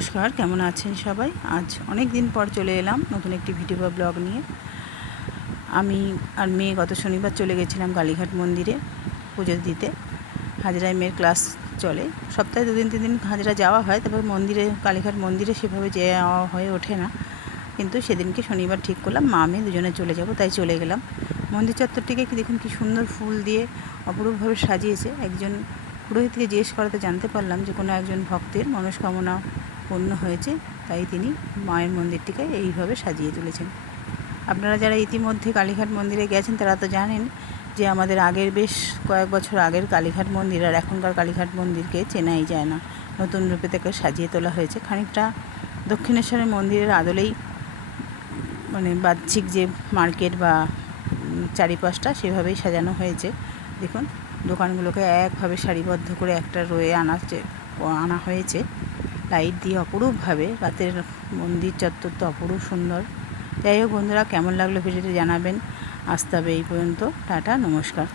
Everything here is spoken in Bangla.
নমস্কার, কেমন আছেন সবাই? আজ অনেক দিন পর চলে এলাম নতুন একটি ভিডিও বা ব্লগ নিয়ে। আমি আর মেয়ে গত শনিবার চলে গেছিলাম কালীঘাট মন্দিরে পুজো দিতে। হাজরায় মেয়ের ক্লাস চলে, সপ্তাহে 2-3 দিন হাজরা যাওয়া হয়, তবে মন্দিরে কালীঘাট মন্দিরে সেভাবে যাওয়া হয়ে ওঠে না। কিন্তু সেদিনকে শনিবার ঠিক করলাম মা মেয়ে দুজনে চলে যাব, তাই চলে গেলাম। মন্দির চত্বরটিকে দেখুন কি সুন্দর ফুল দিয়ে অপরূপভাবে সাজিয়েছে। একজন পুরোহিতকে জিজ্ঞেস করাতে জানতে পারলাম যে কোনো একজন ভক্তের মনস্কামনা পূর্ণ হয়েছে, তাই তিনি মায়ের মন্দিরটিকে এইভাবে সাজিয়ে তুলেছেন। আপনারা যারা ইতিমধ্যে কালীঘাট মন্দিরে গেছেন তারা তো জানেন যে আমাদের আগের বেশ কয়েক বছর আগের কালীঘাট মন্দির আর এখনকার কালীঘাট মন্দিরকে চেনাই যায় না। নতুন রূপে তাকে সাজিয়ে তোলা হয়েছে, খানিকটা দক্ষিণেশ্বরের মন্দিরের আদলেই, মানে বাহ্যিক যে মার্কেট বা চারিপাশটা সেভাবেই সাজানো হয়েছে। দেখুন দোকানগুলোকে একভাবে সারিবদ্ধ করে একটা রোয়ে আনা হয়েছে লাইট দিয়ে অপরূপভাবে। রাতের মন্দির চত্বর তো অপরূপ সুন্দর। যাই হোক বন্ধুরা, কেমন লাগলো ভিডিওটি জানাবেন। আসতে হবে এই পর্যন্ত। টাটা, নমস্কার।